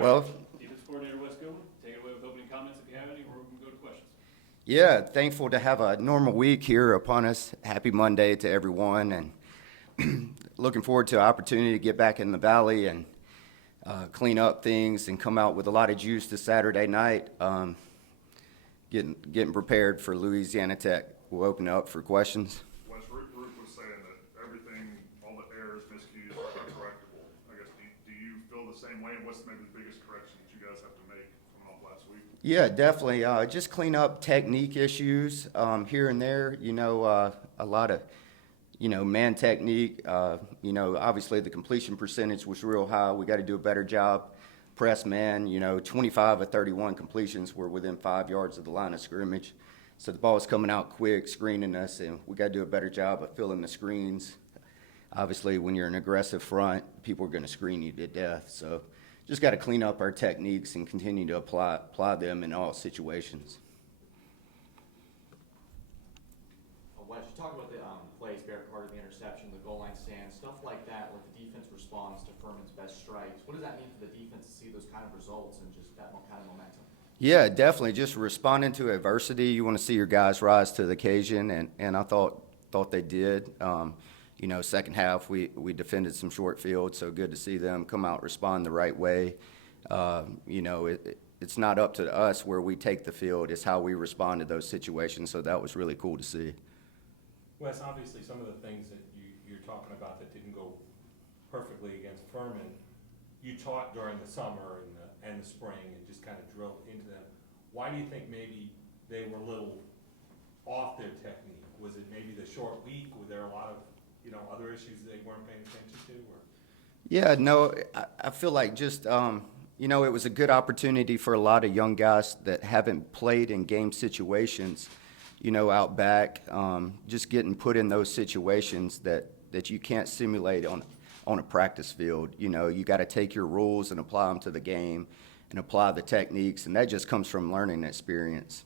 Well, Defense coordinator Wes Goodwin, take it away with opening comments if you have any, or we can go to questions. yeah, thankful to have a normal week here upon us. Happy Monday to everyone, and looking forward to an opportunity to get back in the Valley and clean up things and come out with a lot of juice this Saturday night. Getting prepared for Louisiana Tech. We'll open up for questions. Wes, Ruke was saying that everything, all the errors, miscues are correctable. I guess, do you feel the same way? And what's maybe the biggest correction that you guys have to make coming off last week? Yeah, definitely. Just clean up technique issues here and there. A lot of, man technique. Obviously the completion percentage was real high. We got to do a better job. Press man, 25 of 31 completions were within 5 yards of the line of scrimmage. So the ball was coming out quick, screening us, and we got to do a better job of filling the screens. Obviously, when you're an aggressive front, people are going to screen you to death. So just got to clean up our techniques and continue to apply them in all situations. Wes, you talked about the plays, Barrett Carter, the interception, the goal line stand, stuff like that, where the defense responds to Furman's best strikes. What does that mean for the defense to see those kind of results and just that kind of momentum? Yeah, definitely. Just responding to adversity. You want to see your guys rise to the occasion, and I thought they did. Second half we defended some short field, so good to see them come out, respond the right way. It's not up to us where we take the field; it's how we respond to those situations. So that was really cool to see. Wes, obviously some of the things that you're talking about that didn't go perfectly against Furman, you taught during the summer and the spring and just kind of drilled into them. Why do you think maybe they were a little off their technique? Was it maybe the short week? Were there a lot of other issues they weren't paying attention to? Or? Yeah, no, I feel like just it was a good opportunity for a lot of young guys that haven't played in game situations. Out back, just getting put in those situations that you can't simulate on a practice field. You got to take your rules and apply them to the game and apply the techniques, and that just comes from learning experience.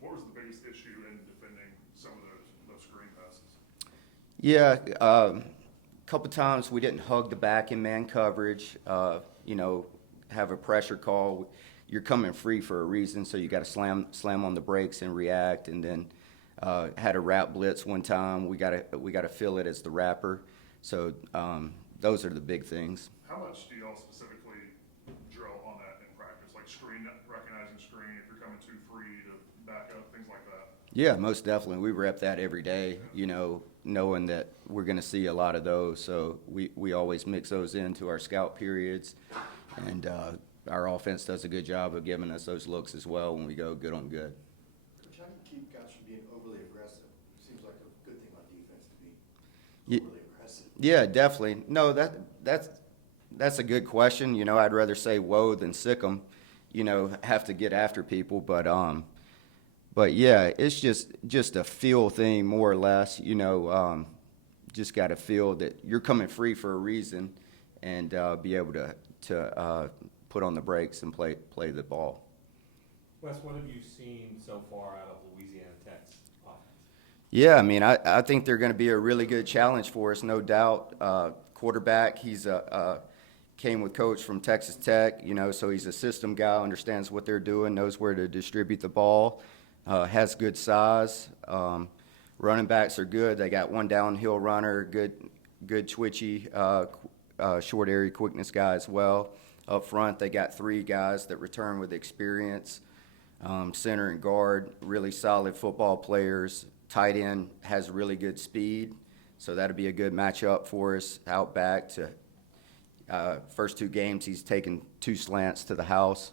What was the biggest issue in defending some of those screen passes? Yeah, a couple times we didn't hug the back in man coverage, have a pressure call. You're coming free for a reason, so you got to slam on the brakes and react. And then had a wrap blitz one time. We got to feel it as the wrapper. So those are the big things. How much do y'all specifically drill on that in practice, like recognizing screen if you're coming too free to back up, things like that? Yeah, most definitely. We rep that every day. Knowing that we're going to see a lot of those. So we always mix those into our scout periods, and our offense does a good job of giving us those looks as well when we go good on good. Coach, how do you keep guys from being overly aggressive? Seems like a good thing on defense to be overly aggressive. Yeah, definitely. No, that's a good question. I'd rather say whoa than sick 'em. Have to get after people, but yeah, it's just a feel thing more or less. Just got to feel that you're coming free for a reason, and be able to put on the brakes and play the ball. Wes, what have you seen so far out of Louisiana Tech's offense? Yeah, I think they're going to be a really good challenge for us, no doubt. Quarterback, he's came with coach from Texas Tech, so he's a system guy, understands what they're doing, knows where to distribute the ball, has good size. Running backs are good. They got one downhill runner, good twitchy, short area quickness guy as well. Up front, they got 3 guys that return with experience. Center and guard, really solid football players. Tight end has really good speed, so that'll be a good matchup for us out back. First 2 games, he's taken 2 slants to the house,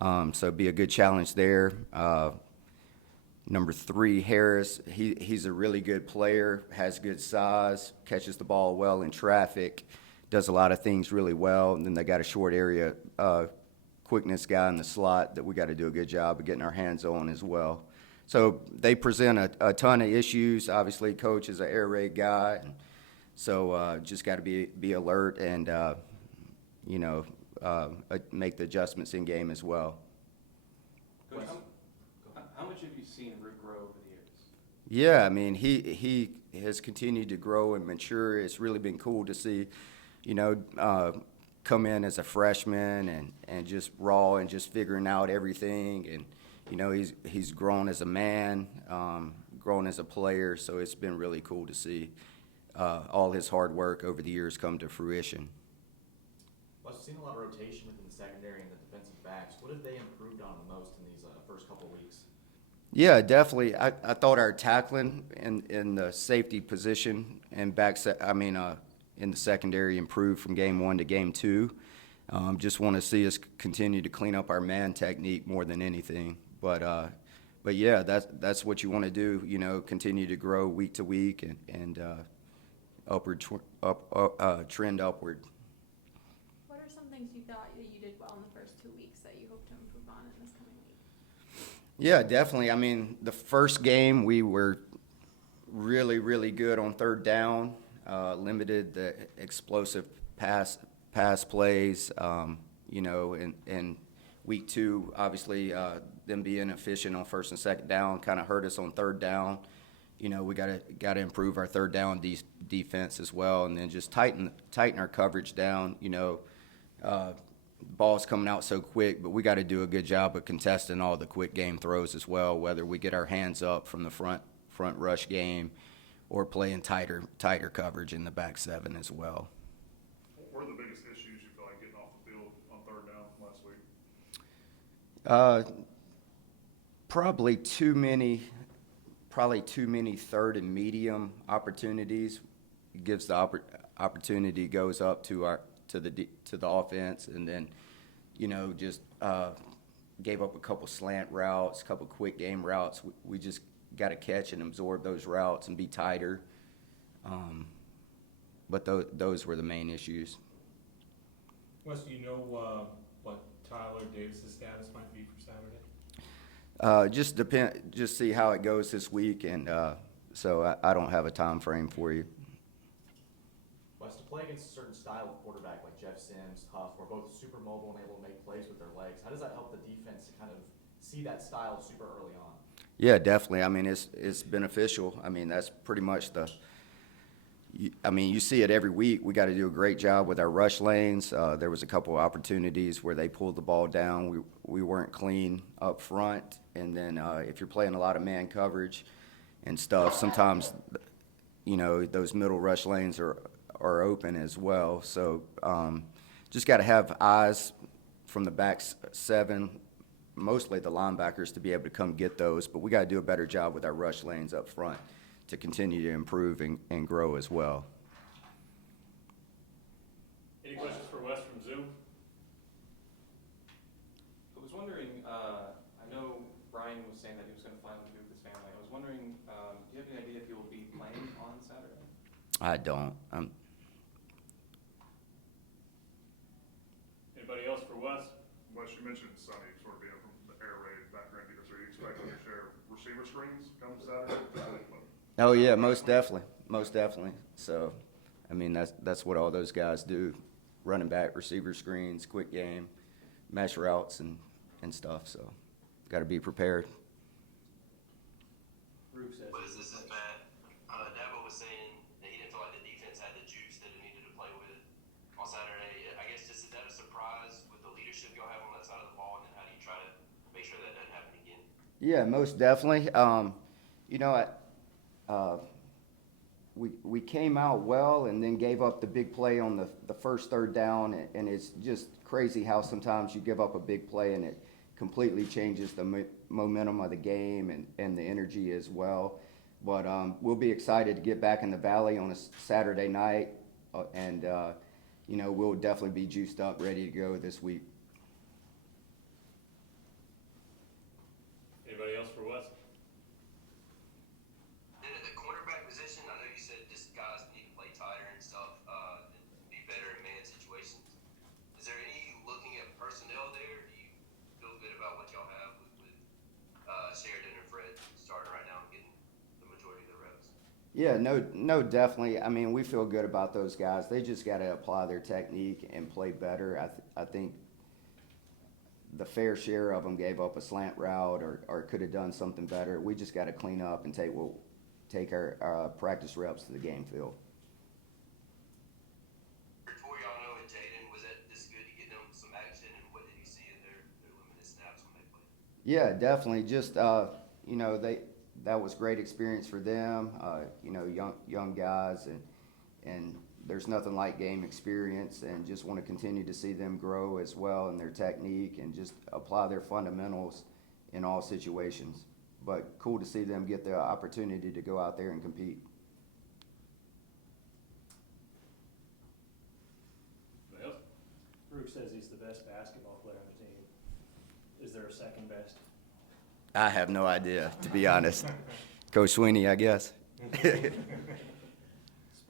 so it'll be a good challenge there. Number 3, Harris, he's a really good player, has good size, catches the ball well in traffic, does a lot of things really well. And then they got a short area quickness guy in the slot that we got to do a good job of getting our hands on as well. So they present a ton of issues. Obviously, coach is an air raid guy, and so just got to be alert and make the adjustments in game as well. Coach, how much have you seen Ruke grow over the years? Yeah, he has continued to grow and mature. It's really been cool to see, come in as a freshman and just raw and just figuring out everything. And, you know, he's grown as a man, grown as a player, so it's been really cool to see all his hard work over the years come to fruition. Well, I've seen a lot of rotation within the secondary and the defensive backs. What have they improved on the most in these first couple of weeks? Yeah, definitely. I thought our tackling in the safety position and in the secondary improved from game 1 to game 2. Just want to see us continue to clean up our man technique more than anything. But yeah, that's what you want to do. You know, continue to grow week to week and trend upward. What are some things you thought that you did well in the first 2 weeks that you hope to improve on in this coming week? Yeah, definitely. I mean, the first game we were really, really good on third down, limited the explosive pass plays. You know, and week 2, obviously, them being efficient on first and second down kind of hurt us on third down. You know, we got to improve our third down defense as well, and then just tighten our coverage down. You know, ball's coming out so quick, but we got to do a good job of contesting all the quick game throws as well, whether we get our hands up from the front rush game or playing tighter coverage in the back 7 as well. What were the biggest issues you feel like getting off the field on third down last week? Probably too many third and medium opportunities. It gives the opportunity goes up to the offense, and then, you know, just gave up a couple slant routes, a couple quick game routes. We just got to catch and absorb those routes and be tighter. But those were the main issues. Wes, do you know what Tyler Davis's status might be for Saturday? Just see how it goes this week, and so I don't have a time frame for you. Wes, to play against a certain style of quarterback like Jeff Sims, Huff, who are both super mobile and able to make plays with their legs, how does that help the defense to kind of see that style super early on? Yeah, definitely. I mean, it's beneficial. I mean, that's pretty much you see it every week. We got to do a great job with our rush lanes. There was a couple of opportunities where they pulled the ball down. We weren't clean up front. And then if you're playing a lot of man coverage and stuff, sometimes, you know, those middle rush lanes are open as well. So just got to have eyes from the back 7, mostly the linebackers, to be able to come get those. But we got to do a better job with our rush lanes up front to continue to improve and grow as well. Any questions for Wes from Zoom? I was wondering, I know Bryan was saying that he was going to fly with Lukus family. I was wondering, do you have any idea if he will be playing on Saturday? I don't. Anybody else for Wes? Wes, you mentioned Sonny sort of being from the air raid background. Are you expecting to share receiver screens come Saturday? Oh yeah, most definitely. So, I mean, that's what all those guys do: running back, receiver screens, quick game, mesh routes, and stuff. So, got to be prepared. Ruke says. But this is Matt. Dabo was saying that he didn't feel like the defense had the juice that it needed to play with on Saturday. I guess just is that a surprise with the leadership y'all have on that side of the ball, and then how do you try to make sure that doesn't happen again? Yeah, most definitely. You know, we came out well and then gave up the big play on the first third down, and it's just crazy how sometimes you give up a big play and it completely changes the momentum of the game and the energy as well. But we'll be excited to get back in the Valley on a Saturday night, and you know, we'll definitely be juiced up, ready to go this week. Anybody else for Wes? Then at the cornerback position, I know you said just guys need to play tighter and stuff, and be better in man situations. Is there any looking at personnel there? Do you feel good about what y'all have with Sheridan and Fred starting right now and getting the majority of the reps? Yeah, no, definitely. I mean, we feel good about those guys. They just got to apply their technique and play better. I think the fair share of them gave up a slant route or could have done something better. We just got to clean up and take our practice reps to the game field. For Toriano and Jeadyn, was that this Yeah, definitely. Just, you know, that was great experience for them, you know, young guys, and there's nothing like game experience, and just want to continue to see them grow as well in their technique and just apply their fundamentals in all situations. But cool to see them get the opportunity to go out there and compete. Yes? Ruke says he's the best basketball player on the team. Is there a second best? I have no idea, to be honest. Coach Sweeney, I guess.